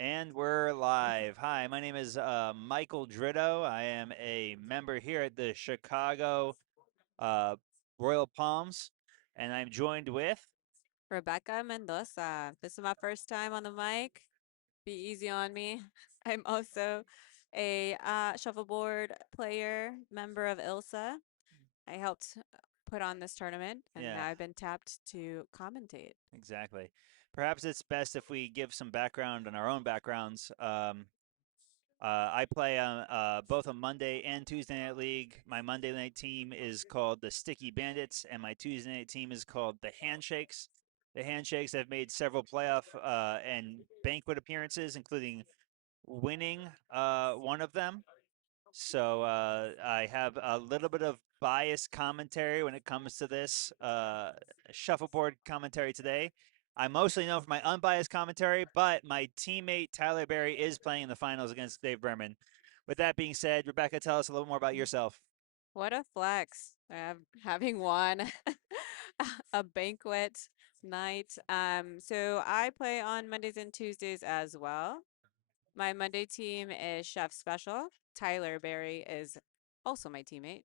And we're live. Hi, my name is Michael Dritto. I am a member here at the Chicago uh, Royal Palms, and I'm joined with. Rebecca Mendoza. This is my first time on the mic. Be easy on me. I'm also a shuffleboard player, member of ILSA. I helped put on this tournament, and Yeah, now I've been tapped to commentate. exactly. Perhaps it's best if we give some background on our own backgrounds. I play on both a Monday and Tuesday night league. My Monday night team is called the Sticky Bandits, and my Tuesday night team is called the Handshakes. The Handshakes have made several playoff and banquet appearances, including winning one of them. So I have a little bit of biased commentary when it comes to this shuffleboard commentary today. I'm mostly known for my unbiased commentary, but my teammate Tyler Berry is playing in the finals against Dave Berman. With that being said, Rebecca, tell us a little more about yourself. What a flex. Having won a banquet night. So I play on Mondays and Tuesdays as well. My Monday team is Chef Special. Tyler Berry is also my teammate.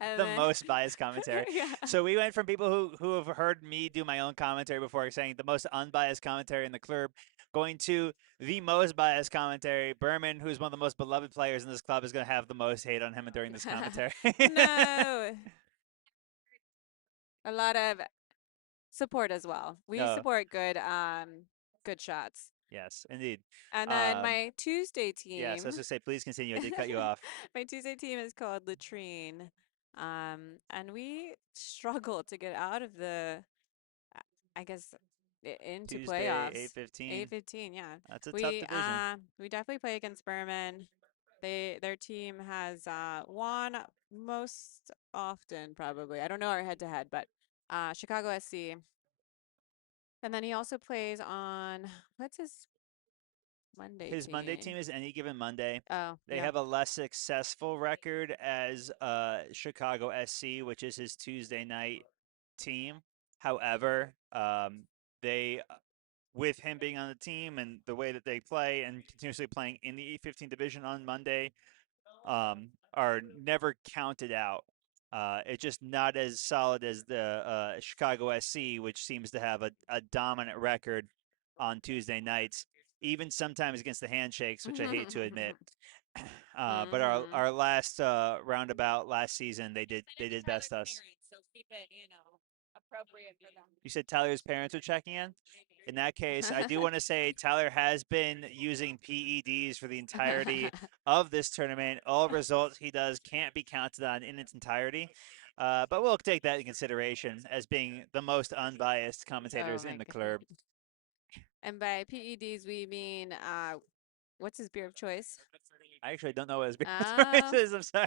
And The then, most biased commentary. yeah. So we went from people who have heard me do my own commentary before, saying the most unbiased commentary in the club, going to the most biased commentary. Berman, who's one of the most beloved players in this club, is going to have the most hate on him during this commentary. No, a lot of support as well. We No, support good shots. yes, indeed. And then Um, my Tuesday yes, I team, was going to say, please continue. I did cut you off. my Tuesday team is called Latrine. And we struggle to get out of I guess, into Tuesday, playoffs. 8:15. 8-15, yeah. That's a tough We division. we definitely play against Berman. Their team has won most often probably. I don't know our head to head, but Chicago SC. And then he also plays on what's his Monday His Monday team? team is any given Monday. Oh, They yep. have a less successful record as Chicago SC, which is his Tuesday night team. However, they, with him being on the team and the way that they play and continuously playing in the E15 division on Monday, are never counted out. It's just not as solid as the Chicago SC, which seems to have a dominant record on Tuesday nights, even sometimes against the handshakes, which I hate to admit. But our Hmm. our last roundabout last season, they did best us. You said Tyler's parents are checking in. In that case, I do want to say Tyler has been using PEDs for the entirety of this tournament. All results he does can't be counted on in its entirety. But we'll take that in consideration as being the most unbiased Oh commentators in my the god. club. And by PEDs we mean what's his beer of choice? I actually don't know what his beer choice Ah, is. I'm sorry.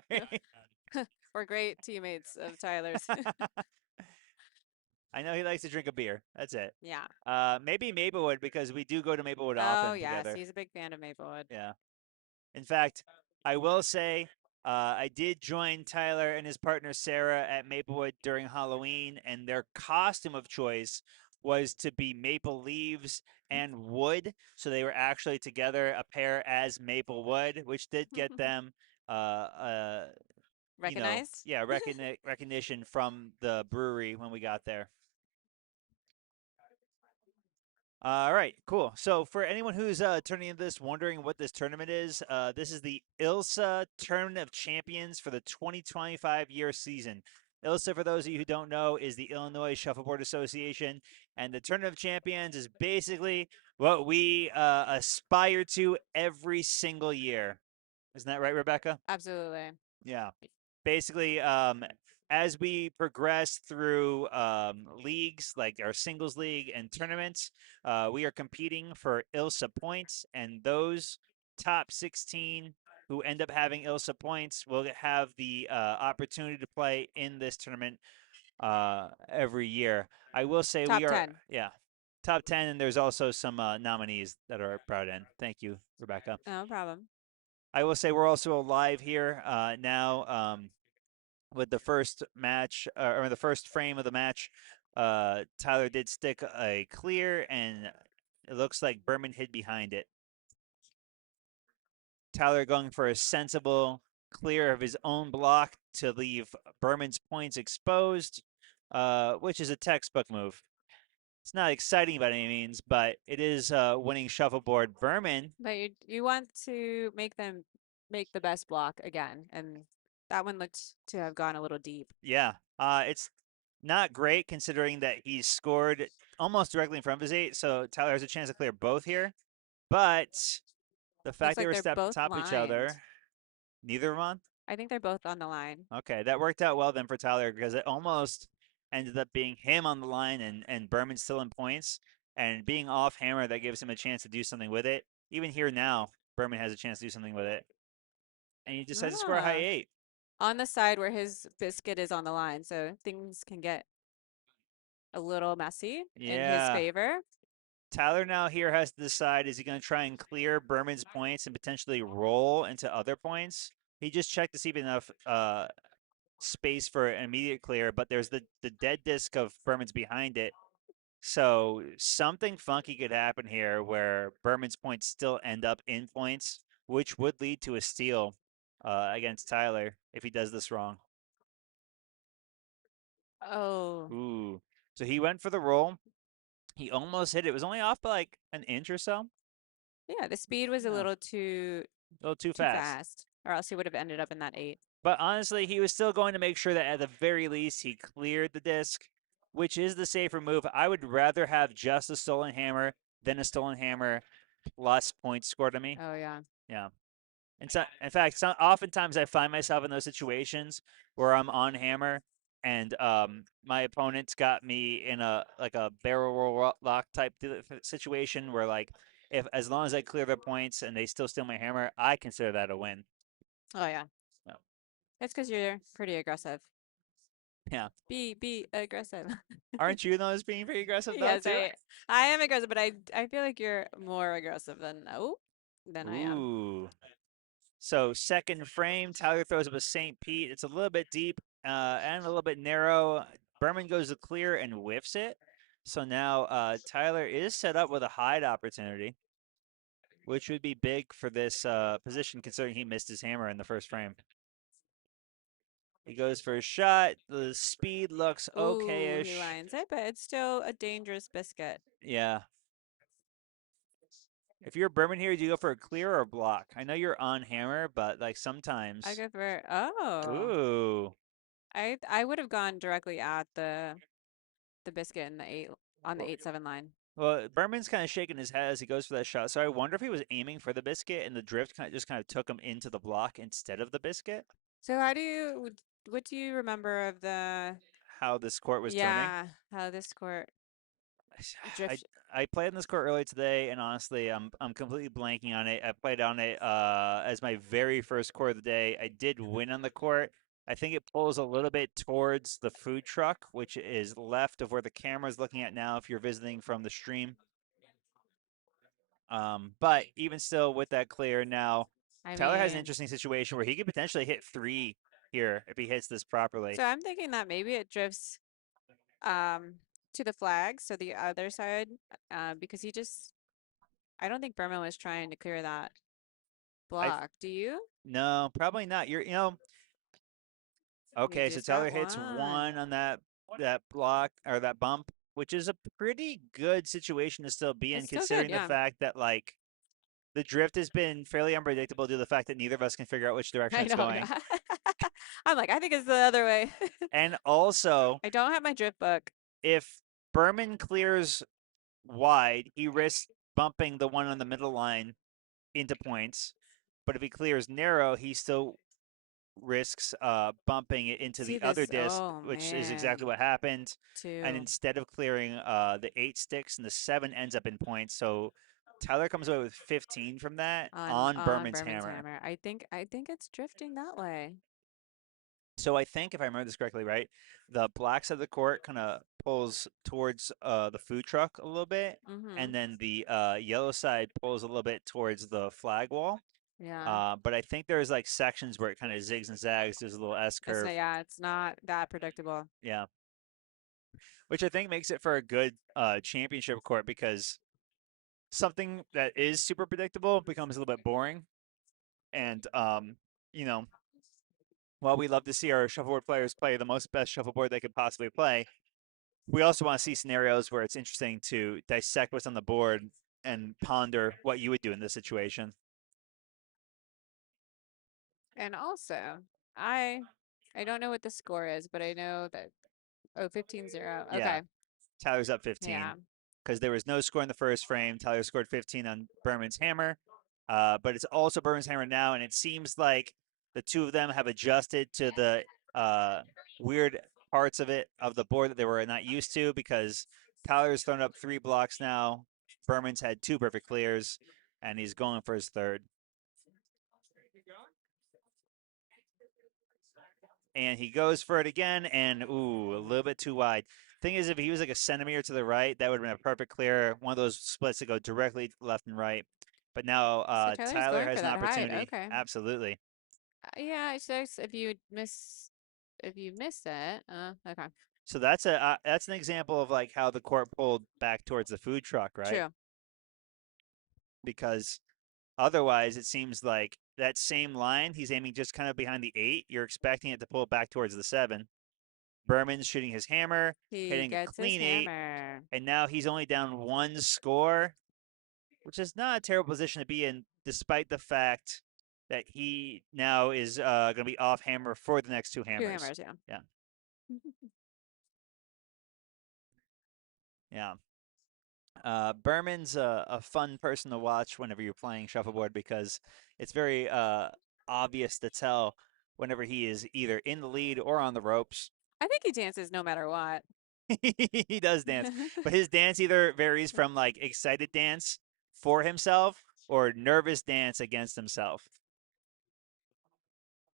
we're great teammates of Tyler's. I know he likes to drink a beer. That's it. Yeah. Maybe Maplewood because we do go to Maplewood Oh often yes, together. he's a big fan of Maplewood. Yeah. In fact, I will say I did join Tyler and his partner Sarah at Maplewood during Halloween, and their costume of choice was to be maple leaves and wood. So they were actually together, a pair as Maplewood, which did get them, uh, uh, Recognized? yeah, recognition from the brewery when we got there. All right, cool. So for anyone who's turning into this, wondering what this tournament is, this is the ILSA Tournament of Champions for the 2025 year season. ILSA, for those of you who don't know, is the Illinois Shuffleboard Association, and the Tournament of Champions is basically what we aspire to every single year. Isn't that right, Rebecca? Absolutely. Yeah. Basically, as we progress through leagues like our singles league and tournaments, we are competing for ILSA points, and those top 16 who end up having ILSA points will have the opportunity to play in this tournament every year. I will say we Top are, 10. yeah, top 10, and there's also some nominees that are brought in. Thank you, Rebecca. No problem. I will say we're also live here now. With the first match or the first frame of the match, Tyler did stick a clear, and It looks like Berman hid behind it. Tyler going for a sensible clear of his own block to leave Berman's points exposed, which is a textbook move. It's not exciting by any means, but it is winning shuffleboard. Berman, But you want to make them make the best block again, and that one looked to have gone a little deep. yeah, it's not great considering that he's scored almost directly in front of his eight, so Tyler has a chance to clear both here. But the Looks fact they like were they're stepped on both top of each lined. other, neither of them on. I think they're both on the line. Okay, that worked out well then for Tyler because it almost ended up being him on the line and Berman still in points. And being off hammer, that gives him a chance to do something with it. Even here now, Berman has a chance to do something with it. And he decides to score a high Ah, eight. on the side where his biscuit is on the line, so things can get a little messy in his Yeah. favor. Tyler now here has to decide, is he going to try and clear Berman's points and potentially roll into other points? He just checked to see if enough space for an immediate clear, but there's the dead disc of Berman's behind it. So something funky could happen here where Berman's points still end up in points, which would lead to a steal against Tyler if he does this wrong. Oh, Ooh. So he went for the roll. He almost hit it. It was only off by like an inch or so. yeah, the speed was a Yeah. little too A little too too fast. fast, or else he would have ended up in that eight. But honestly, he was still going to make sure that at the very least he cleared the disc, which is the safer move. I would rather have just a stolen hammer than a stolen hammer plus points scored to me. Oh yeah. Yeah. And so, in fact, oftentimes I find myself in those situations where I'm on hammer and my opponent's got me in a like a barrel roll lock type situation where like if as long as I clear their points and they still steal my hammer, I consider that a win. Oh yeah. Yeah. It's because you're pretty aggressive. Yeah. Be aggressive. Aren't you those being pretty aggressive though Yes, too? I am aggressive, but I feel like you're more aggressive than I am. Ooh. So second frame, Tyler throws up a St. Pete. It's a little bit deep and a little bit narrow. Berman goes to clear and whiffs it. So now Tyler is set up with a hide opportunity, which would be big for this position considering he missed his hammer in the first frame. He goes for a shot. The speed looks Ooh, he okay-ish. lines it, but it's still a dangerous biscuit. Yeah. If you're Berman here, do you go for a clear or a block? I know you're on hammer, but like I sometimes. go for oh. Ooh. I would have gone directly at the biscuit in the eight on the Well, 8-7 line. well, Berman's kind of shaking his head as he goes for that shot. So I wonder if he was aiming for the biscuit and the drift just kind of took him into the block instead of the biscuit. So what do you remember of the How this court was turning. yeah, how this court I drift I played in this court earlier today, and honestly, I'm completely blanking on it. I played on it as my very first court of the day. I did win on the court. I think it pulls a little bit towards the food truck, which is left of where the camera is looking at now if you're visiting from the stream. But even still, with that clear now, I Tyler has an mean, interesting situation where he could potentially hit three here if he hits this properly. so I'm thinking that maybe it drifts um to the flag, so the other side, because I don't think Berman was trying to clear that I block. Do you? No, probably not. He Okay, so just got Tyler hits one. one on that block or that bump, which is a pretty good situation to still be in, It's still good, considering the yeah. fact that like the drift has been fairly unpredictable due to the fact that neither of us can figure out which direction I it's know, yeah. going. I'm like, I think it's the other way. And also, I don't have my drift book. if Berman clears wide, he risks bumping the one on the middle line into points. But if he clears narrow, he still risks bumping it into See the other this? disc, Oh which is exactly man, what happened. And two instead of clearing the eight sticks and the seven ends up in points. So Tyler comes away with 15 from that on on Berman's Berman's hammer. hammer. I think it's drifting that way. So I think if I remember this correctly, right, the black side of the court kind of pulls towards the food truck a little bit, Mm-hmm. and then the yellow side pulls a little bit towards the flag wall. Yeah. But I think there's like sections where it kind of zigs and zags. There's a little S It's not, curve. yeah, it's not that predictable. Yeah, which I think makes it for a good championship court because something that is super predictable becomes a little bit boring. And you know, while we love to see our shuffleboard players play the most best shuffleboard they could possibly play, we also want to see scenarios where it's interesting to dissect what's on the board and ponder what you would do in this situation. And also, I I don't know what the score is, but I know that oh, 15-0. Yeah, Okay. Tyler's up 15 Yeah. because there was no score in the first frame. Tyler scored 15 on Berman's hammer, but it's also Berman's hammer now, and it seems like the two of them have adjusted to the weird parts of it of the board that they were not used to because Tyler's thrown up 3 blocks now. Berman's had 2 perfect clears, and he's going for his third. And he goes for it again, and ooh, a little bit too wide. Thing is, if he was like a centimeter to the right, that would have been a perfect clear. One of those splits that go directly left and right. But now So Tyler's Tyler going has for an that height. opportunity. Okay. Absolutely. Yeah, it says if you miss it. Okay. So that's an example of like how the court pulled back towards the food truck, right? True. Because otherwise, it seems like that same line, he's aiming just kind of behind the 8. You're expecting it to pull back towards the 7. Berman's shooting his hammer, He hitting a gets his clean 8, hammer. and now he's only down 1 score, which is not a terrible position to be in, despite the fact that he now is going to be off hammer for the next 2 Two hammers. hammers, yeah. Yeah, yeah. Berman's a fun person to watch whenever you're playing shuffleboard because it's very obvious to tell whenever he is either in the lead or on the ropes. I think he dances no matter what. He does dance, but his dance either varies from like excited dance for himself or nervous dance against himself.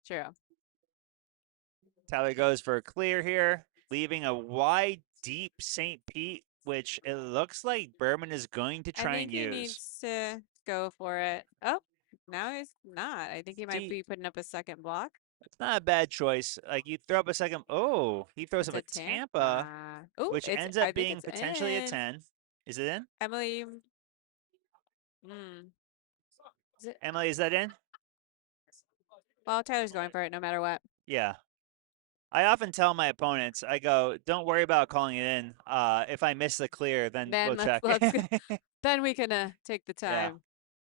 True. Tyler goes for a clear here, leaving a wide, deep St. Pete, which it looks like Berman is going to I try and think he use. needs to go for it. Oh, now he's not. I think he might See, be putting up a second block. it's not a bad choice. Like you throw up a second. Oh, he throws It's up a a Tampa, Tampa. Oh, which it's. ends I up think being it's potentially a in. 10. Is it in? Emily. Hmm. Is it? Emily, is that in? Well, Tyler's going for it no matter what. Yeah. I often tell my opponents, I go, don't worry about calling it in. If I miss the clear, then Then we'll check. let's go. Then we can take the Yeah.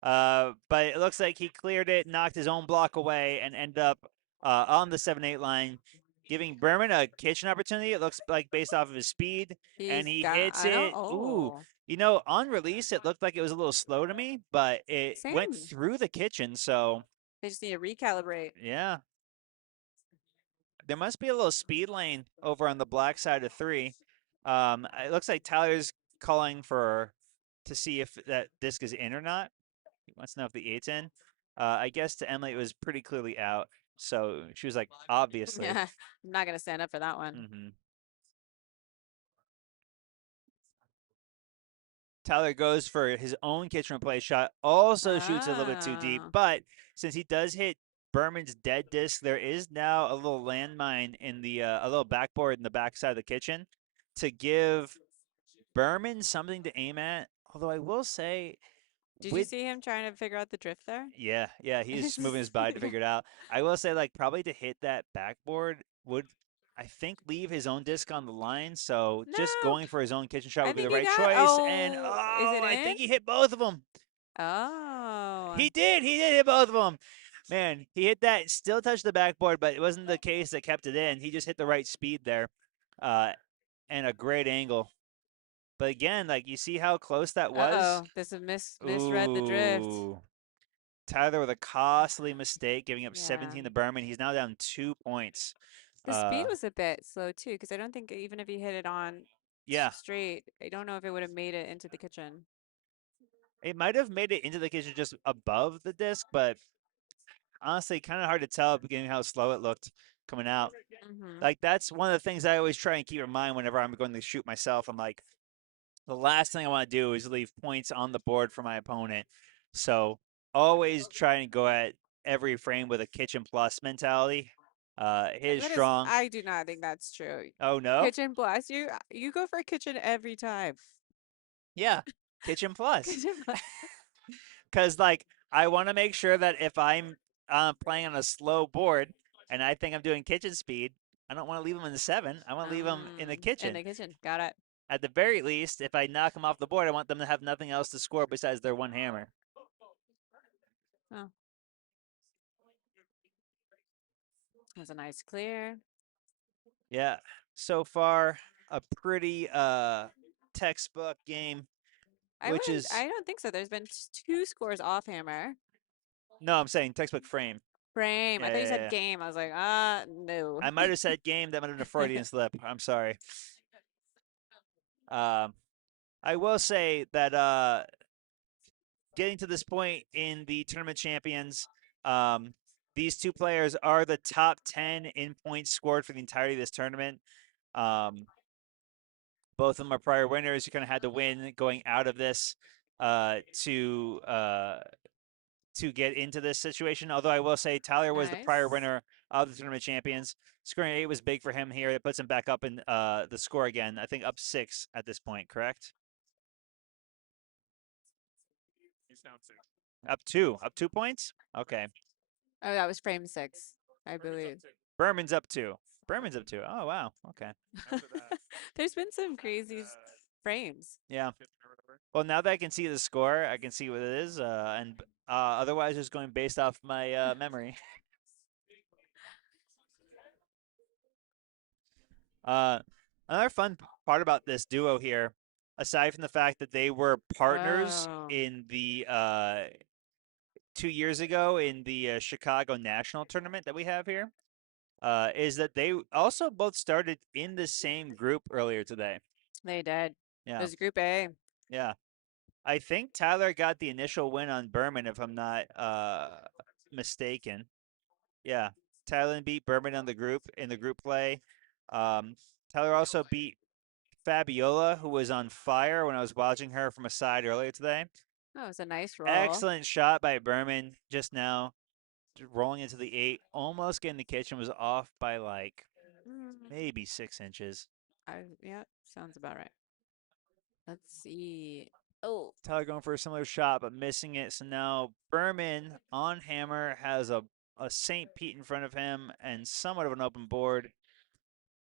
time. But it looks like he cleared it, knocked his own block away, and ended up on the 7-8 line, giving Berman a kitchen opportunity. It looks like based off of his speed, and He's he got. hits I know. it. Ooh, Oh, on release, it looked like it was a little slow to me, but it went same. through the kitchen. So, They just need to recalibrate. yeah, there must be a little speed lane over on the black side of 3. It looks like Tyler's calling for to see if that disc is in or not. He wants to know if the 8's in. I guess to Emily, it was pretty clearly out. So she was like, obviously. Yeah, I'm not gonna stand up for that one. hmm Tyler goes for his own kitchen replay shot, also shoots a little bit too deep. Ah. But since he does hit Berman's dead disc, there is now a little landmine in the, a little backboard in the backside of the kitchen to give Berman something to aim at. Although I will say, Did you with see him trying to figure out the drift there? yeah, he's just moving his body to figure it out. I will say, like, probably to hit that backboard would, I think, leave his own disc on the line. So just No, going for his own kitchen shot I would be the think he right got. choice. And Oh, is it oh, I in? think he hit both of them. Oh, He did hit both of them. Man, he hit that, still touched the backboard, but it wasn't the case that kept it in. He just hit the right speed there, uh, and a great angle. But again, like you see how close that was. uh-oh. This is misread the drift. Ooh. Tyler with a costly mistake, giving up Yeah. 17 to Berman. He's now down 2 points. The speed Uh, was a bit slow too, because I don't think even if he hit it on yeah, straight, I don't know if it would have made it into the kitchen. it might have made it into the kitchen just above the disc, but honestly, kind of hard to tell beginning how slow it looked coming out. Mm-hmm. Like that's one of the things I always try and keep in mind whenever I'm going to shoot myself. I'm like, the last thing I want to do is leave points on the board for my opponent. So always try and go at every frame with a kitchen plus mentality. Hit is That is, strong. I do not think that's true. Oh no? Kitchen blast, you go for kitchen every time. Yeah. Kitchen Plus. Kitchen Plus. Because, like, I want to make sure that if I'm playing on a slow board and I think I'm doing kitchen speed, I don't want to leave them in the 7. I want to leave them in the In kitchen. the kitchen. Got it. At the very least, if I knock them off the board, I want them to have nothing else to score besides their one hammer. Oh, that's a nice clear. Yeah. So far, a pretty textbook game, I which wouldn't. is I don't think so. There's been two scores off hammer. no, I'm saying textbook frame. Frame. I Yeah, thought you yeah, said yeah. game. I was like, no. I might have said game. That might have been a Freudian slip. I'm sorry. Um, I will say that getting to this point in the tournament champions, um, these two players are the top 10 in points scored for the entirety of this tournament. Um, both of them are prior winners. You kind of had to win going out of this uh, to uh, to get into this situation. Although I will say Tyler was the prior Nice. winner of the tournament champions. Scoring 8 was big for him here. It puts him back up in the score again. I think up 6 at this point, correct? Up 2 points? Okay. Oh, that was frame 6, I believe. Berman's up 2. Berman's up 2. Oh, wow. Okay. There's been some crazy frames. Yeah. Well, now that I can see the score, I can see what it is. And otherwise, just going based off my memory. Uh, Another fun part about this duo here, aside from the fact that they were partners Oh, in the 2 years ago in the Chicago National Tournament that we have here, is that they also both started in the same group earlier today. they did. It Yeah, was Group A. yeah. I think Tyler got the initial win on Berman, if I'm not mistaken. Yeah, Tyler beat Berman on the group in the group play. Tyler also beat Fabiola, who was on fire when I was watching her from a side earlier today. Oh, it was a nice roll. Excellent shot by Berman just now, rolling into the 8, almost getting the kitchen, was off by like Mm, maybe 6 inches. yeah, sounds about right. Let's see. Oh, Tyler going for a similar shot, but missing it. So now Berman on hammer has a St. Pete in front of him and somewhat of an open board.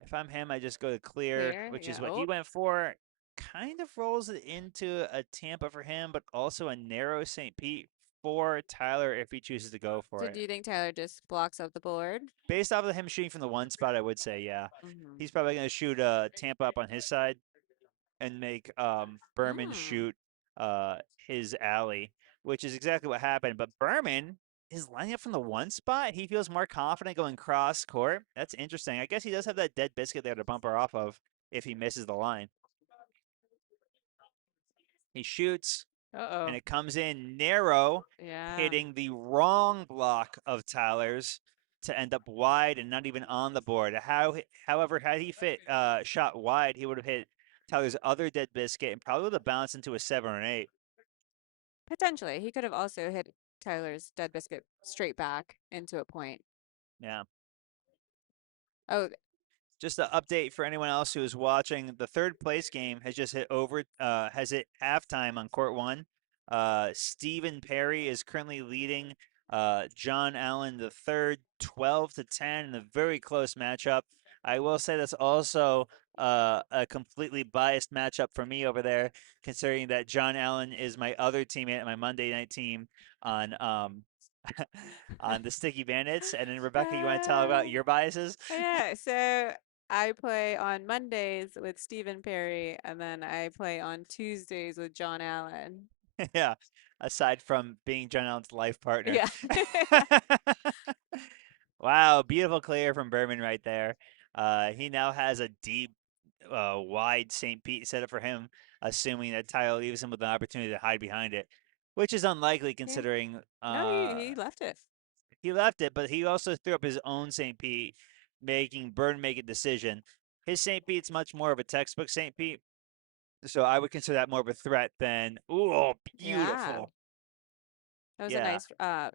If I'm him, I just go to clear, clear. which Yeah. is what he Oh, went for. Kind of rolls it into a Tampa for him, but also a narrow St. Pete for Tyler if he chooses to go for so it. do you think Tyler just blocks up the board? Based off of him shooting from the one spot, I would say, yeah. He's probably going to shoot Tampa up on his side and make Berman Mm. shoot his alley, which is exactly what happened. But Berman is lining up from the one spot. He feels more confident going cross court. That's interesting. I guess he does have that dead biscuit there to bump her off of if he misses the line. He shoots, and Uh-oh. it comes in narrow, Yeah. hitting the wrong block of Tyler's to end up wide and not even on the board. However, had he shot wide, he would have hit Tyler's other dead biscuit and probably would have bounced into a 7 or an 8. Potentially. He could have also hit Tyler's dead biscuit straight back into a point. Yeah. Oh, Just an update for anyone else who is watching. The third place game has just has hit halftime on court 1. Stephen Perry is currently leading John Allen the third, 12-10 in a very close matchup. I will say that's also a completely biased matchup for me over there, considering that John Allen is my other teammate at my Monday night team on on the Sticky Bandits. And then Rebecca, you want to tell about uh, your biases? yeah. So I play on Mondays with Stephen Perry, and then I play on Tuesdays with John Allen. Yeah, aside from being John Allen's life partner. Yeah. Wow, beautiful clear from Berman right there. He now has a deep, wide St. Pete set up for him, assuming that Tyler leaves him with an opportunity to hide behind it, which is unlikely Yeah. considering No, he left it. he left it, but he also threw up his own St. Pete, making Berman make a decision. His St. Pete's much more of a textbook St. Pete, so I would consider that more of a threat than, ooh, Yeah. beautiful. That was a Yeah. nice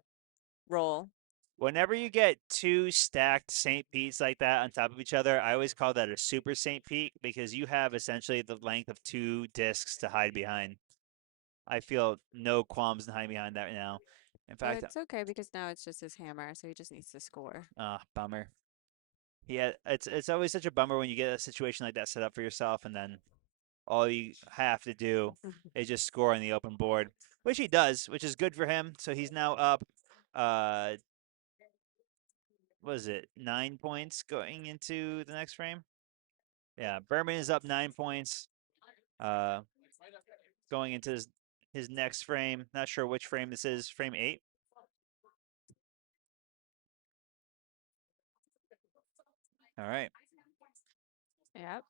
roll. Whenever you get two stacked St. Pete's like that on top of each other, I always call that a super St. Pete because you have essentially the length of two discs to hide behind. I feel no qualms in hiding behind that now. In Well, fact, it's okay because now it's just his hammer, so he just needs to score. bummer. Yeah, it's always such a bummer when you get a situation like that set up for yourself, and then all you have to do is just score on the open board, which he does, which is good for him. So he's now up, uh, what is it, 9 points going into the next frame? Yeah, Berman is up 9 points, uh, going into his next frame. Not sure which frame this is, frame 8. All right. Yep.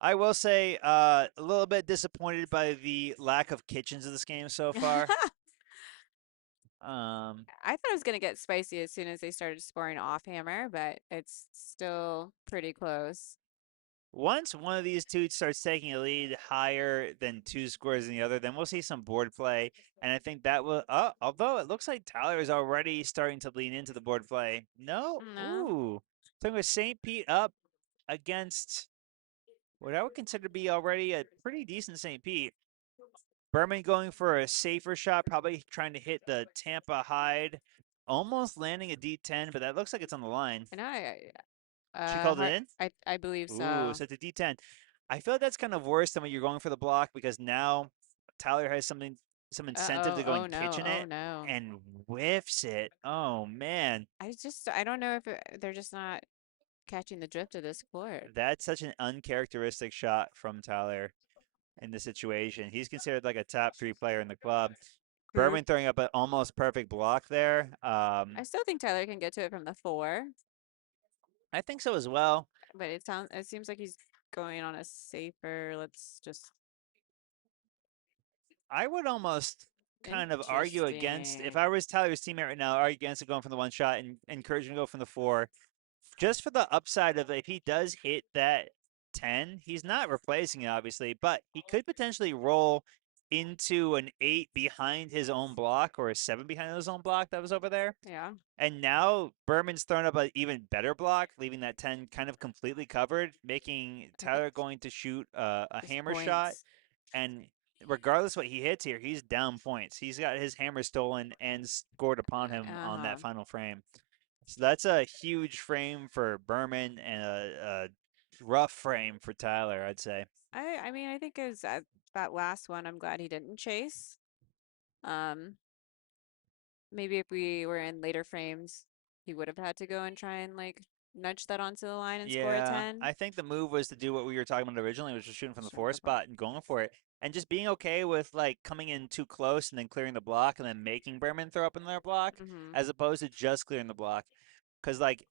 I will say a little bit disappointed by the lack of kitchens of this game so far. Um, I thought it was gonna get spicy as soon as they started scoring off hammer, but it's still pretty close. Once one of these two starts taking a lead higher than 2 scores in the other, then we'll see some board play. And I think that will, although it looks like Tyler is already starting to lean into the board play. No, No. ooh. Talking with St. Pete up against what I would consider to be already a pretty decent St. Pete. Berman going for a safer shot, probably trying to hit the Tampa Hide, almost landing a D10, but that looks like it's on the line. And She called it heart, in? I believe Ooh, so. so it's a D10. I feel like that's kind of worse than when you're going for the block because now Tyler has some incentive Uh-oh, to go oh and no, kitchen oh it no. and whiffs it. Oh man, I don't know if they're just not catching the drift of this court. that's such an uncharacteristic shot from Tyler in this situation. He's considered like a top 3 player in the club. True. Berman throwing up an almost perfect block there. I still think Tyler can get to it from the 4, I think so as well. but it seems like he's going on a safer, let's just I would almost kind of argue against if interesting. I was Tyler's teammate right now, argue against it going from the one shot and encourage him to go from the 4 just for the upside of if he does hit that 10, he's not replacing it, obviously, but he could potentially roll into an 8 behind his own block or a 7 behind his own block that was over there. Yeah. And now Berman's thrown up an even better block, leaving that 10 kind of completely covered, making I think Tyler going to shoot a just hammer shot. points. And regardless what he hits here, he's down points. He's got his hammer stolen and scored upon him on Uh-huh. that final frame. So that's a huge frame for Berman and a rough frame for Tyler, I'd say. I mean, I think it was that last one. I'm glad he didn't chase. Um, Maybe if we were in later frames, he would have had to go and try and like nudge that onto the line and score a Yeah, 10. I think the move was to do what we were talking about originally, which was shooting from the Shooting from four the four. spot and going for it, and just being okay with like coming in too close and then clearing the block and then making Berman throw up another block, Mm-hmm. as opposed to just clearing the block. Because like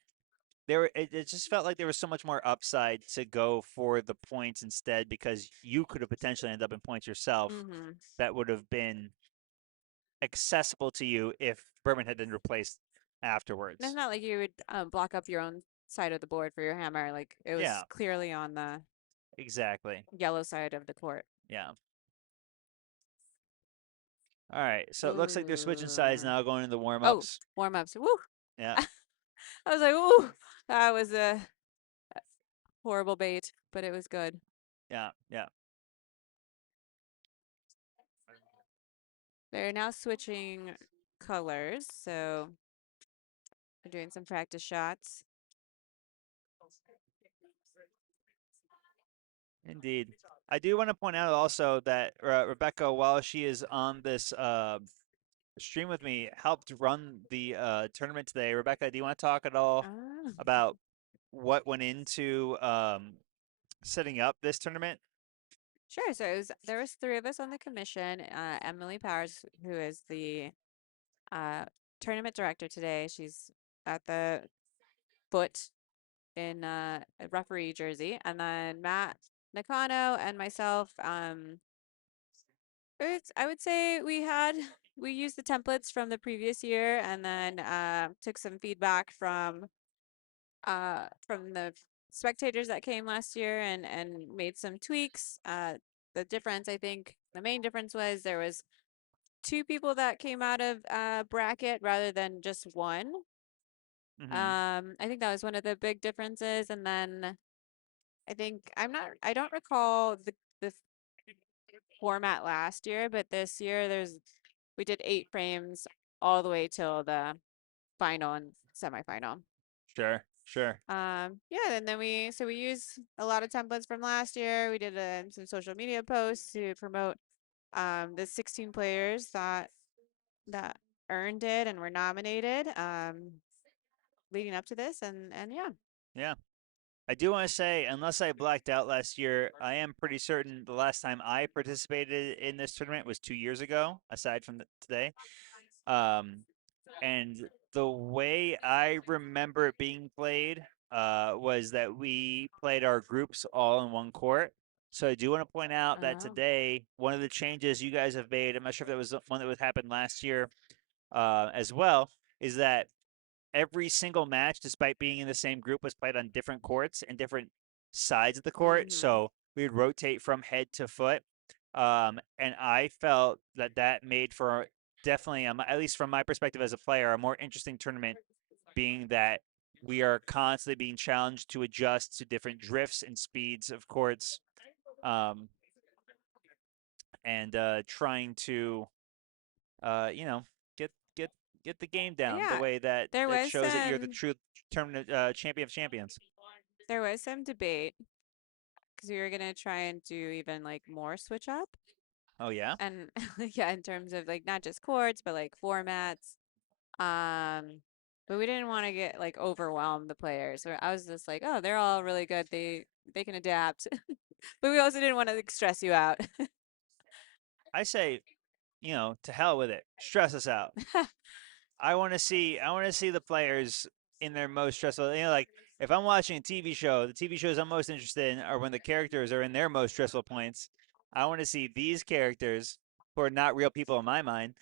it just felt like there was so much more upside to go for the points instead, because you could have potentially ended up in points yourself Mm-hmm. that would have been accessible to you if Berman had been replaced And it's afterwards. not like you would block up your own side of the board for your hammer. Like it Yeah, was clearly on the exactly. yellow side of the court. Yeah. All right. So it looks like they're switching sides Ooh. now, going into warm Oh, ups. warm ups. Woo! Yeah. I was like, ooh, that was a horrible bait, but it was good. Yeah. Yeah. They're now switching colors, so they're doing some practice shots. Indeed. I do want to point out also that Rebecca, while she is on this stream with me, helped run the tournament today. Rebecca, do you want to talk at all Ah. about what went into setting up this tournament? Sure. So there was 3 of us on the commission. Emily Powers, who is the uh, tournament director today, she's at the foot in a referee jersey, and then Matt Nakano and myself. I would say we used the templates from the previous year, and then took some feedback from the spectators that came last year, and made some tweaks. The difference, I think, the main difference was there was 2 people that came out of bracket rather than just one. Mm-hmm. I think that was one of the big differences, and then I think I don't recall the format last year, but this year we did 8 frames all the way till the final and semifinal. Sure, sure. Yeah, and then we use a lot of templates from last year. We did some social media posts to promote the 16 players that earned it and were nominated leading up to this, and yeah. Yeah. I do want to say, unless I blacked out last year, I am pretty certain the last time I participated in this tournament was 2 years ago, aside from today. Um, and the way I remember it being played was that we played our groups all in one court. So I do want to point out that Oh. today, one of the changes you guys have made, I'm not sure if that was one that would happen last year as well, is that every single match, despite being in the same group, was played on different courts and different sides of the court. Mm-hmm. So we would rotate from head to foot. And I felt that that made for definitely, at least from my perspective as a player, a more interesting tournament, being that we are constantly being challenged to adjust to different drifts and speeds of courts, um, and trying to, you know, get get get the game down the Yeah, way that there that was shows that you're the some true tournament champion of champions. there was some debate because we were gonna try and do even like more switch up Oh yeah, and yeah, in terms of like not just chords but like formats. Um, but we didn't want to get like overwhelm the players. I was just like, oh, they're all really good. They can adapt, but we also didn't want to like, stress you out. I say, to hell with it. Stress us out. I want to see the players in their most stressful. Like if I'm watching a TV show, the TV shows I'm most interested in are when the characters are in their most stressful points. I want to see these characters who are not real people in my mind.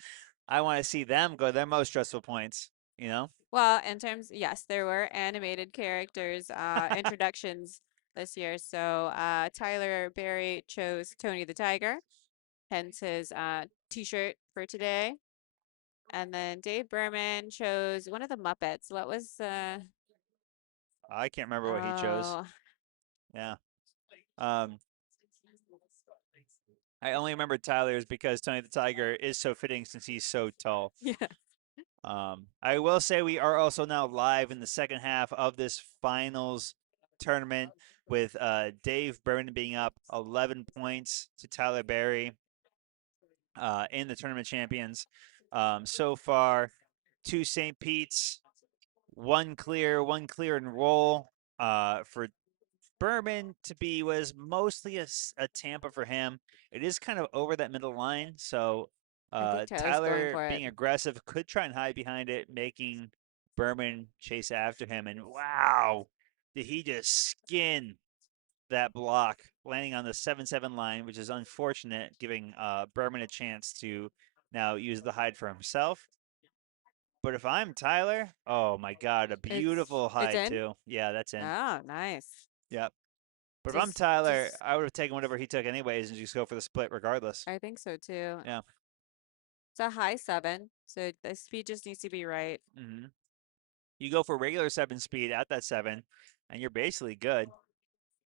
I want to see them go to their most stressful points. You know? Well, in terms, yes, there were animated characters introductions this year. So Tyler Berry chose Tony the Tiger, hence his T-shirt for today. And then Dave Berman chose one of the Muppets. What was I can't remember what he chose. oh Yeah. Um, I only remember Tyler's because Tony the Tiger is so fitting since he's so tall. yeah. I will say we are also now live in the second half of this finals tournament with Dave Berman being up 11 points to Tyler Berry in the tournament champions. So far, two St. Pete's, one clear and roll for Berman to be was mostly a Tampa for him. It is kind of over that middle line, so I think Tyler's going Tyler for it. being aggressive could try and hide behind it, making Berman chase after him. And wow, did he just skin that block, landing on the 7-7 line, which is unfortunate, giving Berman a chance to now use the hide for himself. But if I'm Tyler, oh my God, a beautiful It's hide in? too. Yeah, that's in. Oh, nice. Yep. But if I'm Just Tyler, just I would have taken whatever he took anyways and just go for the split regardless. I think so too. Yeah. It's a high 7, so the speed just needs to be right. hmm You go for regular 7 speed at that 7, and you're basically good,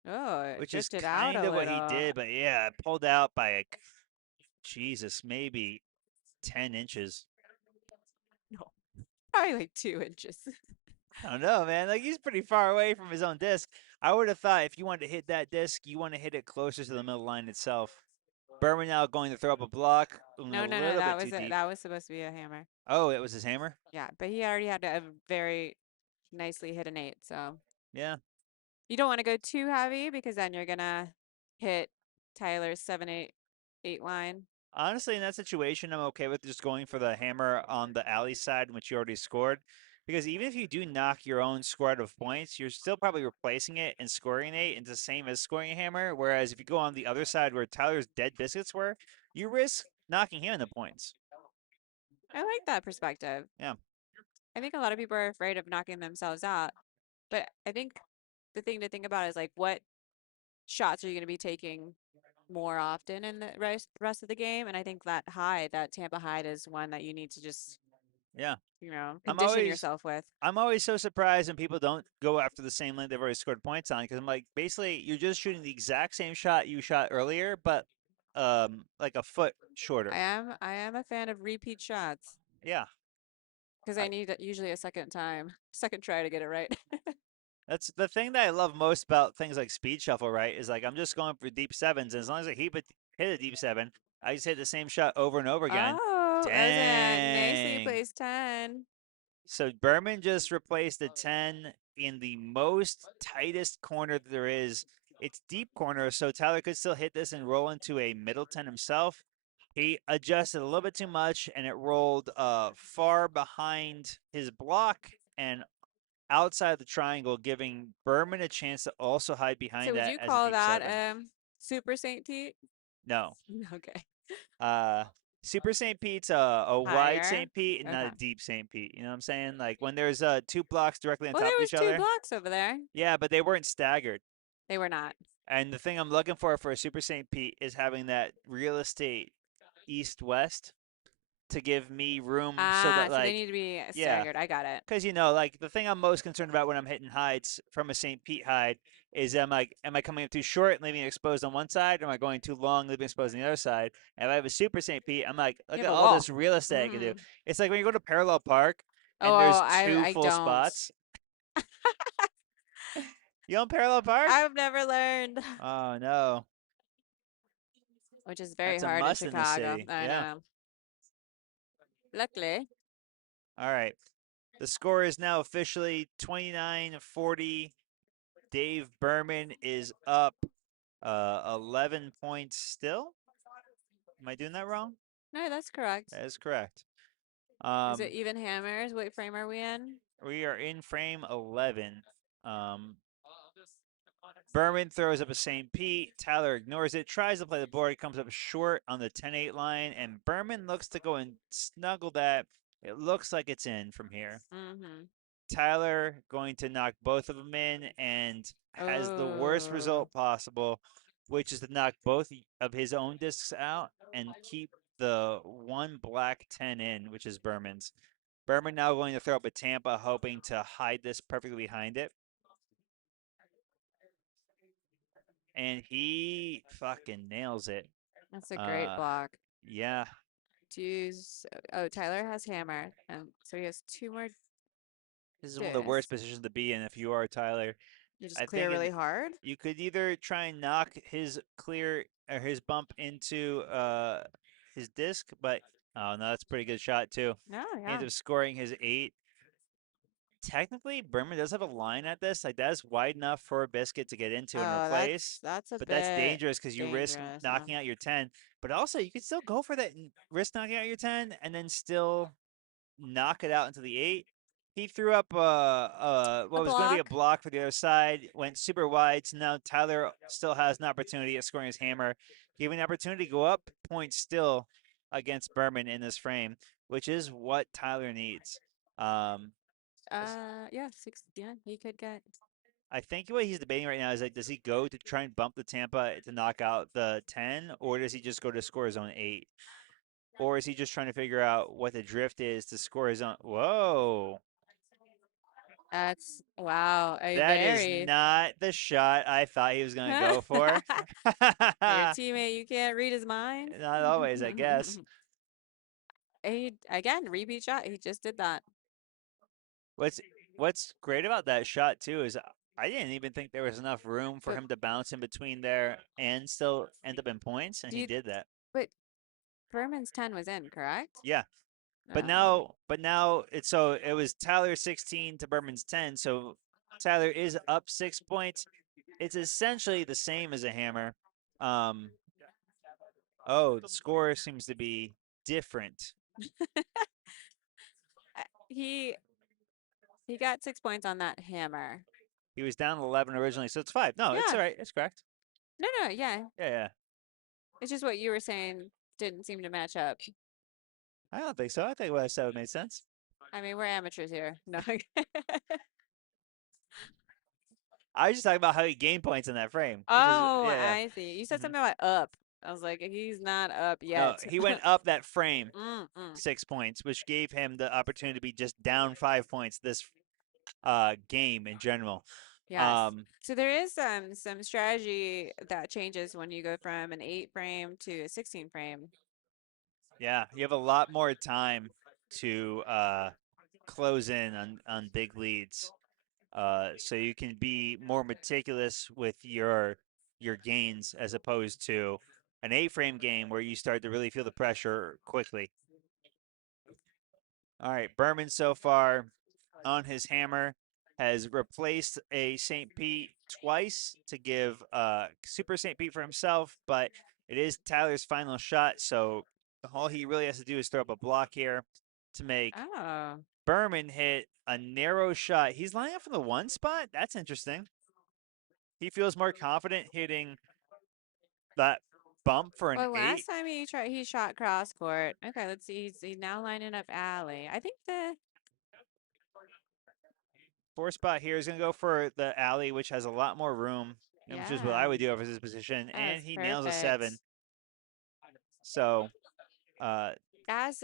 Oh, it which is drifted out kind a of what he little. did. But yeah, pulled out by like, Jesus, maybe 10 inches. No, probably like 2 inches. I don't know, man. Like he's pretty far away from his own disc. I would have thought if you wanted to hit that disc, you want to hit it closer to the middle line itself. Berman now going to throw up a block, going No, a no, no, little bit too deep. that was supposed to be a hammer. Oh, it was his hammer. Yeah, but he already had a very nicely hit an 8, so Yeah. you don't want to go too heavy because then you're gonna hit Tyler's 7-8 line. Honestly, in that situation, I'm okay with just going for the hammer on the alley side in which you already scored. Because even if you do knock your own score out of points, you're still probably replacing it and scoring an 8. It's the same as scoring a hammer. Whereas if you go on the other side where Tyler's dead biscuits were, you risk knocking him in the points. I like that perspective. Yeah. I think a lot of people are afraid of knocking themselves out, but I think the thing to think about is like what shots are you going to be taking more often in the rest of the game? And I think that Tampa hide is one that you need to just, Yeah. I'm condition always yourself with. I'm always so surprised when people don't go after the same lane they've already scored points on because I'm like, basically, you're just shooting the exact same shot you shot earlier, but like a foot shorter. I am a fan of repeat shots Yeah. because I I, need usually a second time, second try to get it right. that's the thing that I love most about things like speed shuffle, right? Is like I'm just going for deep sevens, and as long as I hit a deep seven, I just hit the same shot over and over again. Oh, that was a nicely Dang. placed 10. So Berman just replaced the 10 in the most tightest corner that there is. It's deep corner, so Tyler could still hit this and roll into a middle 10 himself. He adjusted a little bit too much, and it rolled far behind his block and outside the triangle, giving Berman a chance to also hide So behind would that you as a call deep that seven. Super Saint Pete? No. Okay. Uh, Super St. Pete's a wide Higher. St. Pete and not Okay. a deep St. Pete. You know what I'm saying? Like when there's two blocks directly on Well, top there of was each two other. blocks over there. Yeah, but they weren't staggered. They were not. And the thing I'm looking for a Super St. Pete is having that real estate east west to give me room so Ah, that so they like need to be yeah, staggered. I got it. because like the thing I'm most concerned about when I'm hitting hides from a St. Pete hide is am I coming up too short and leaving it exposed on one side, or am I going too long leaving it exposed on the other side? And if I have a Super St. Pete, I'm like, You look have at a all wall. this real estate I can do. Mm. It's like when you go to Parallel Park Oh, and there's I two I full don't. spots. You own Parallel Park? I've never learned, Oh no, which is very that's a hard in must in the Chicago. city. I Yeah. know. Luckily, All right. The score is now officially 29-40. Dave Berman is up 11 points still. Am I doing that wrong? no, that's correct. That is correct. Is it Um, even hammers? What frame are we in? we are in frame 11. Um, Berman throws up a St. Pete. Tyler ignores it, tries to play the board, comes up short on the 10-8 line, and Berman looks to go and snuggle that. It looks like it's in from here. Mm-hmm. Tyler going to knock both of them in and has the worst Oh, result possible, which is to knock both of his own discs out and keep the one black 10 in, which is Berman's. Berman now going to throw up a Tampa, hoping to hide this perfectly behind it. And he fucking nails it. that's a great Uh, block. yeah, Oh, Tyler has hammer, and so he has two more this is one of the worst discs. positions to be in if you are Tyler. You just I clear think really hard. you could either try and knock his clear or his bump into his disc, but oh no, that's a pretty good shot too. No, He ends yeah. up scoring his 8. Technically, Berman does have a line at this. Like that's wide enough for a biscuit to get into and Oh, replace, that's a but that's bit dangerous because you risk dangerous. knocking out your 10. But also, you could still go for that and risk knocking out your 10 and then still knock it out into the 8. He threw up A what was going to be a block. block for the other side, went super wide. So now Tyler still has an opportunity at scoring his hammer, giving an opportunity to go up points still against Berman in this frame, which is what Tyler needs. Um, Yeah, six. Yeah, he could get. I think what he's debating right now is like, does he go to try and bump the Tampa to knock out the 10, or does he just go to score his own 8? Or is he just trying to figure out what the drift is to score his own? Whoa. That's wow. A That is very. not the shot I thought he was going to go for. Your Not teammate, you can't read his mind. always, I guess. He again repeat shot. He just did that. What's what's great about that shot too is I didn't even think there was enough room for But him to bounce in between there and still end up in points, and do he you? did that. But Berman's 10 was in, correct? Yeah, Oh, but now it was Tyler 16 to Berman's 10, so Tyler is up 6 points. It's essentially the same as a hammer. Um, oh, the score seems to be different. he got 6 points on that hammer. He was down 11 originally, so it's 5. No, it's Yeah. all right. It's correct. No, no, yeah. Yeah, yeah. It's just what you were saying didn't seem to match up. I don't think so. I think what I said made sense. I mean, we're amateurs here. No. I was just talking about how he gained points in that frame, which is Oh, yeah, I see. You yeah. said something about up. I was like, he's not up No, yet. he went up that frame Mm-mm. 6 points, which gave him the opportunity to be just down 5 points this game in general. Yes. Um, So there is some strategy that changes when you go from an 8 frame to a 16 frame. yeah, you have a lot more time to close in on big leads. So you can be more meticulous with your gains as opposed to an 8 frame game where you start to really feel the pressure quickly. All right, Berman so far on his hammer has replaced a St. Pete twice to give Super St. Pete for himself, but it is Tyler's final shot, so all he really has to do is throw up a block here to make Oh. Berman hit a narrow shot. He's lining up from the 1 spot. That's interesting. He feels more confident hitting that bump for an Well, last 8. time he shot cross court. Okay, let's see. He's now lining up alley. I think the 4 spot here is going to go for the alley, which has a lot more room, which is what I yeah, would do if his position. that And was he nails a 7. perfect. So, uh, As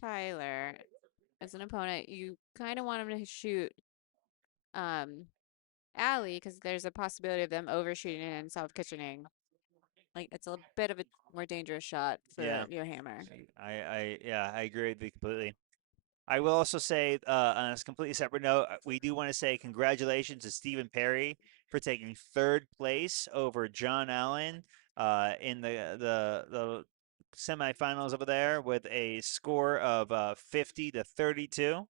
Tyler, as an opponent, you kind of want him to shoot um alley because there's a possibility of them overshooting and self kitchening. Like it's a bit of a more dangerous shot yeah, for your hammer. I agree with you completely. I will also say, on a completely separate note, we do want to say congratulations to Stephen Perry for taking 3rd place over John Allen in the semifinals over there with a score of 50 to 32. So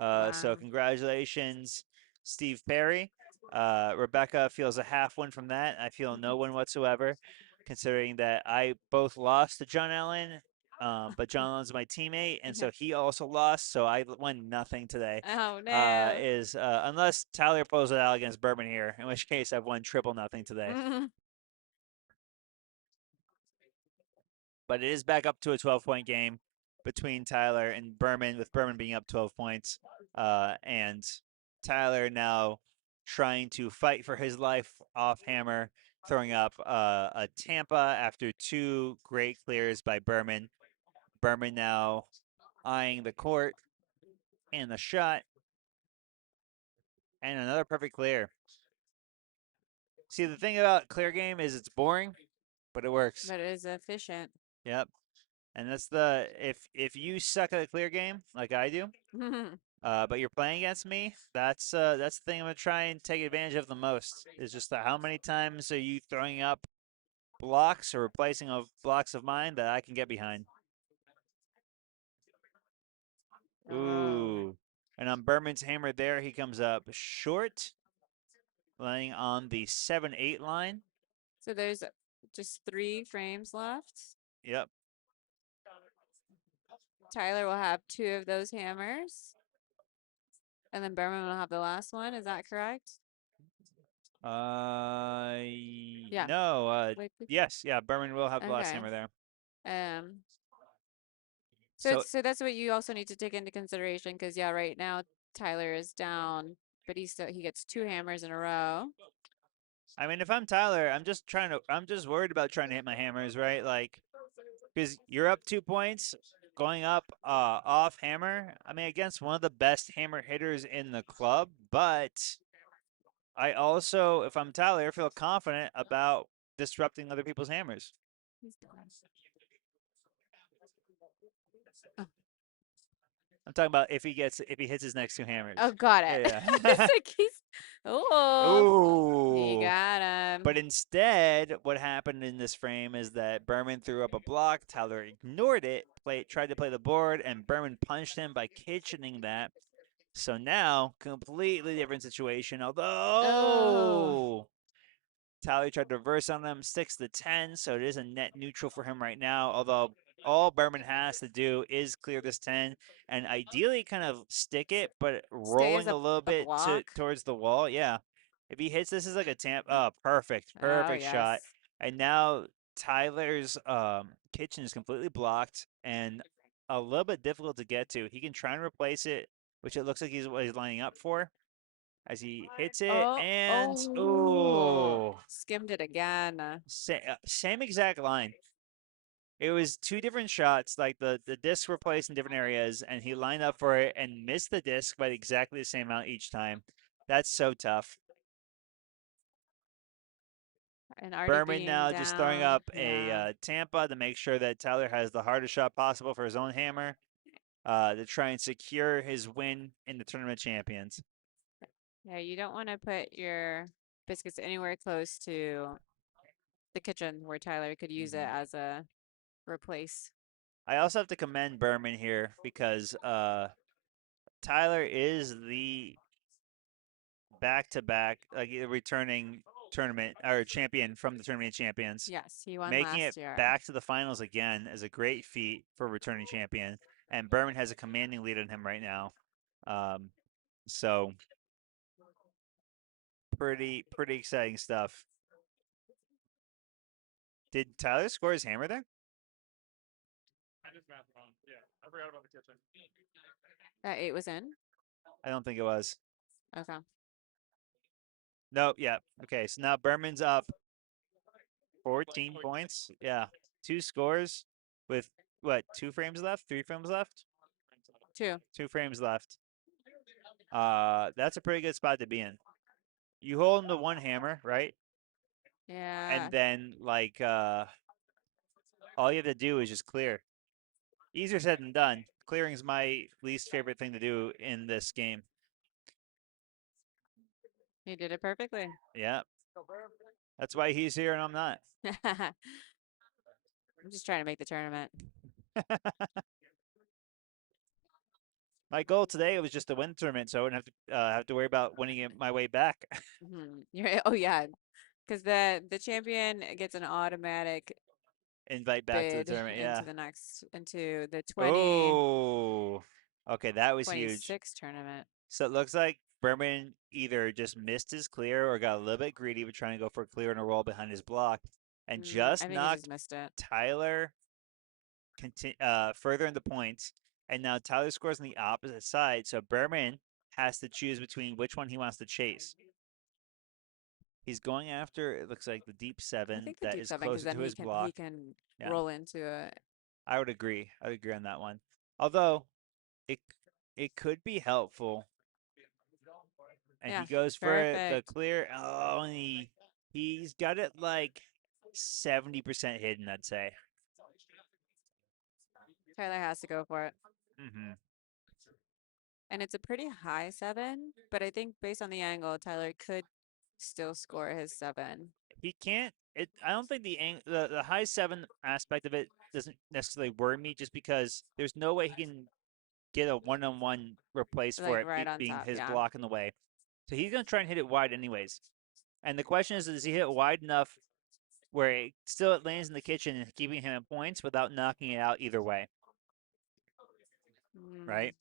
Wow. congratulations, Steve Perry. Rebecca feels a half win from that. I feel no win whatsoever, considering that I both lost to John Allen, but John Allen's my teammate, and Yeah. so he also lost. So I won nothing today. Oh no. Is unless Tyler pulls it out against Berman here, in which case I've won triple nothing today. But it is back up to a 12-point game between Tyler and Berman, with Berman being up 12 points. And Tyler now trying to fight for his life off hammer, throwing up a Tampa after 2 great clears by Berman. Berman now eyeing the court and the shot, and another perfect clear. See, the thing about clear game is it's boring, but it works. But it is efficient. Yep. And that's the if you suck at a clear game like I do, but you're playing against me, that's the thing I'm gonna try and take advantage of the most. Is just how many times are you throwing up blocks or replacing of blocks of mine that I can get behind. Oh. Ooh. And on Berman's hammer there, he comes up short, laying on the 7-8 line. So there's just 3 frames left. Yep. Tyler will have 2 of those hammers. And then Berman will have the last one. Is that correct? Uh, Yeah. no. Wait, Yes. Yeah. Berman will have the last okay. hammer there. Um, so So it's so that's what you also need to take into consideration because yeah, right now Tyler is down, but he gets 2 hammers in a row. I mean, if I'm Tyler, I'm just worried about trying to hit my hammers, right? Like, because you're up 2 points, going up off hammer. I mean, against one of the best hammer hitters in the club, but I also, if I'm Tyler, feel confident about disrupting other people's hammers. Oh, I'm talking about if he hits his next 2 oh, hammers. got it. Yeah. It's like oh, he Ooh. got him. But instead, what happened in this frame is that Berman threw up a block. Tyler ignored it, tried to play the board, and Berman punched him by kitchening that. So now, completely different situation. Oh, Although Tyler tried to reverse on him 6 to 10, so it is a net neutral for him right now. Although all Berman has to do is clear this 10 and ideally kind of stick it, but stay as rolling a little a bit block. towards the wall. Yeah. If he hits this is like a tamp, perfect, Oh perfect yes. shot. And now Tyler's kitchen is completely blocked and a little bit difficult to get to. He can try and replace it, which it looks like he's what he's lining up for as he hits it. Oh, And oh, ooh, skimmed it again. same exact line. It was 2 different shots, like the discs were placed in different areas, and he lined up for it and missed the disc by exactly the same amount each time. That's so tough. And already Berman being now just throwing down. up a Yeah. Tampa to make sure that Tyler has the hardest shot possible for his own hammer to try and secure his win in the Tournament of Champions. Yeah, you don't want to put your biscuits anywhere close to the kitchen where Tyler could use it Hmm. as a replace. I also have to commend Berman here because Tyler is the back-to-back, like returning tournament or champion from the Tournament of Champions. Yes, he won Making it last year. back to the finals again is a great feat for a returning champion, and Berman has a commanding lead on him right now. Um, so pretty exciting stuff. Did Tyler score his hammer there? That 8 was in? I don't think it was. Okay. Nope. Yeah. Okay. So now Berman's up 14 points. Yeah. Two scores with what? 2 frames left? 3 frames left? 2. 2 frames left. That's a pretty good spot to be in. You hold him to one hammer, right? Yeah. And then like all you have to do is just clear. Easier said than done. Clearing is my least favorite thing to do in this game. He did it perfectly. Yeah. That's why he's here and I'm not. I'm just trying to make the tournament. My goal today was just to win the tournament, so I wouldn't have to worry about winning it my way back. Oh yeah, because the champion gets an automatic Invite back to the bid tournament. Yeah. into the Oh. Okay, that was huge. 2026 tournament. So it looks like Berman either just missed his clear or got a little bit greedy with trying to go for a clear and a roll behind his block, and I just think he just knocked missed it. Tyler further in the points. And now Tyler scores on the opposite side, so Berman has to choose between which one he wants to chase. He's going after, it looks like, the deep I seven think the that deep is seven because closer then to his he block. can Yeah, roll into it. I would agree. I would agree on that one. Although it it could be helpful. And he Yeah, goes for the perfect. clear. Oh, and he's got it like 70% hidden, I'd say. Tyler has to go for it. Hmm. And it's a pretty high 7, but I think based on the angle, Tyler could still score his 7. He can't. I don't think the high seven aspect of it doesn't necessarily worry me, just because there's no way he can get a one-on-one replace for Like it right on being top. his Yeah. block in the way. So he's gonna try and hit it wide anyways. And the question is, does he hit it wide enough where it lands in the kitchen and keeping him in points without knocking it out either way, Mm. right?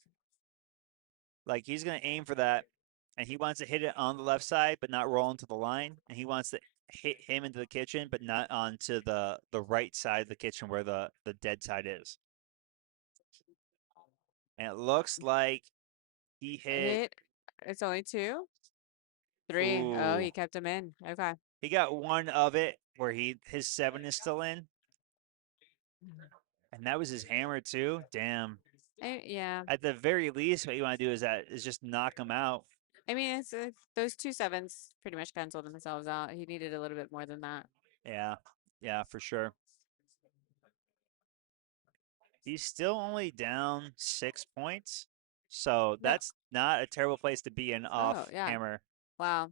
Like he's gonna aim for that, and he wants to hit it on the left side, but not roll into the line, and he wants to hit him into the kitchen, but not onto the right side of the kitchen where the dead side is. And it looks like he hit. Hit. It's only 2. 3. Oh, Ooh, he kept him in. Okay. he got one of it where his seven is still in, and that was his hammer too. Damn. Yeah. At the very least, what you want to do is just knock him out. I mean, it's those 2 sevens pretty much canceled themselves out. He needed a little bit more than that. Yeah, yeah, for sure. He's still only down 6 points. So No. that's not a terrible place to be in off Oh, yeah. hammer. Wow.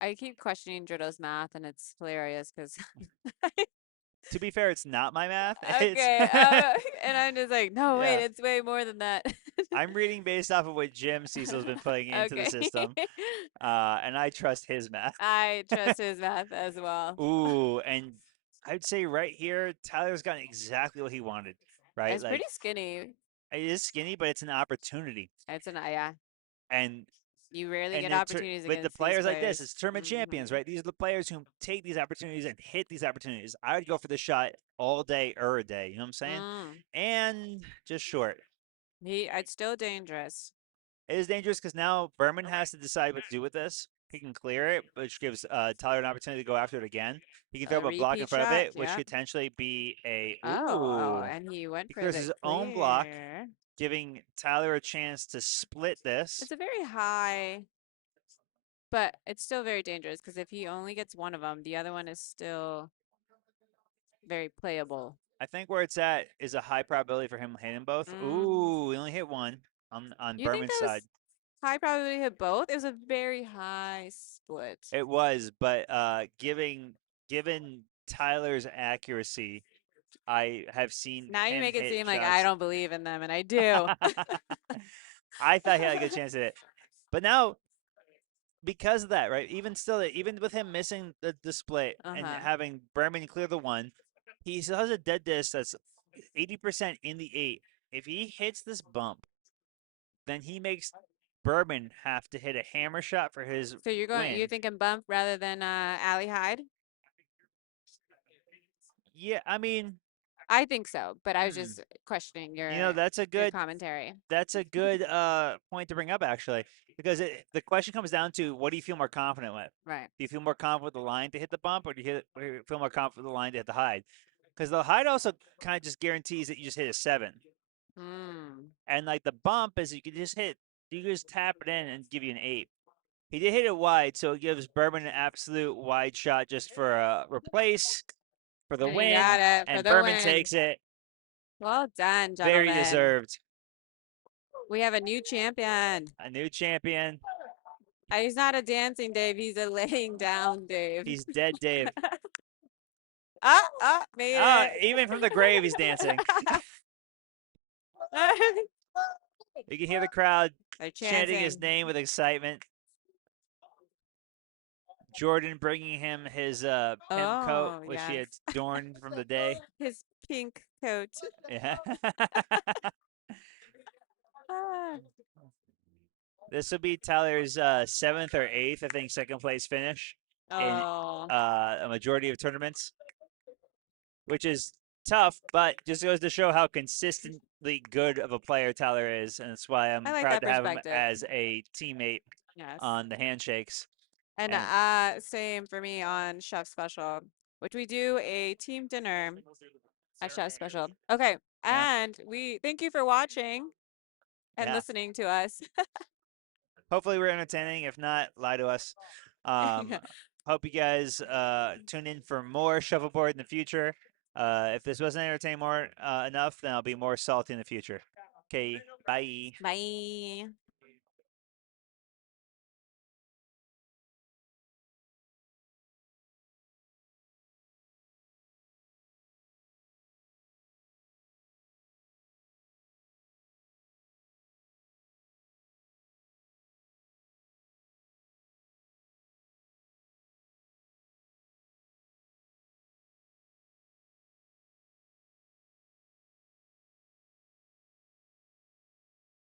I keep questioning Drito's math, and it's hilarious because To be fair, it's not my math. It's okay, and I'm just like, no, wait, yeah. it's way more than that. I'm reading based off of what Jim Cecil's been putting into the Okay. system, and I trust his math. I trust his math as well. Ooh, and I'd say right here, Tyler's gotten exactly what he wanted. Right, It's like pretty skinny. it is skinny, but it's an opportunity. It's an yeah. And You rarely and get it's opportunities with the against these players like this, players. it's tournament champions, Hmm. right? These are the players who take these opportunities and hit these opportunities. I would go for the shot all day or a day. You know what I'm saying? Mm. And just short. It's still dangerous. It is dangerous because now Berman has to decide what to do with this. He can clear it, which gives Tyler an opportunity to go after it again. He can throw A up a block in repeat front of shot. it, which Yeah. could potentially be a Oh, ooh. and he went He for clears the his own block, clear. giving Tyler a chance to split this. It's a very high. but it's still very dangerous because if he only gets one of them, the other one is still very playable. I think where it's at is a high probability for him hitting both. Mm. Ooh, he only hit one on You think Berman's that was side. high probability to hit both? It was a very high split. It was, but given Tyler's accuracy, I have seen Now you him make it hit seem like I shots. don't believe in them, and I do. I thought he had a good chance at it, but now because of that, right? Even still, even with him missing the split and Uh-huh. having Berman clear the one, he still has a dead disc that's 80% in the eight. If he hits this bump, then he makes Berman have to hit a hammer shot for his So you're win. thinking bump rather than Alley Hyde? Yeah, I mean, I think so, but I was hmm, just questioning that's a your good commentary. point to bring up actually, because the question comes down to what do you feel more confident with? Right. Do you feel more confident with the line to hit the bump, or do you feel more confident with the line to hit the hide? Because the hide also kind of just guarantees that you just hit a seven, Mm. and like the bump is you can just tap it in and give you an eight. He did hit it wide, so it gives Berman an absolute wide shot just for a replace for the And he win, got it for and the Berman win. takes it. Well done, Very gentlemen. deserved. We have a new champion. A new champion. He's not a dancing Dave, he's a laying down Dave. He's dead, Dave. Made Even from the grave, he's dancing. it. You can hear the crowd They're chanting his chanting. name with excitement. Jordan bringing him his pimp coat, Oh, which he yes. had adorned from the day. His pink coat. Yeah. Ah. This will be Tyler's seventh or eighth, I think, second place finish in Oh, a majority of tournaments, which is tough, but just goes to show how consistently good of a player Tyler is, and that's why I I'm like proud that to have him perspective. as a teammate Yes. on the handshakes. And And same for me on Chef Special, which we do a team dinner at Chef Special. Okay. yeah, And we thank you for watching and yeah. listening to us. Hopefully we're entertaining. If not, lie to us. Um, hope you guys tune in for more shuffleboard in the future. If this wasn't entertaining more enough, then I'll be more salty in the future. Okay, bye. Bye.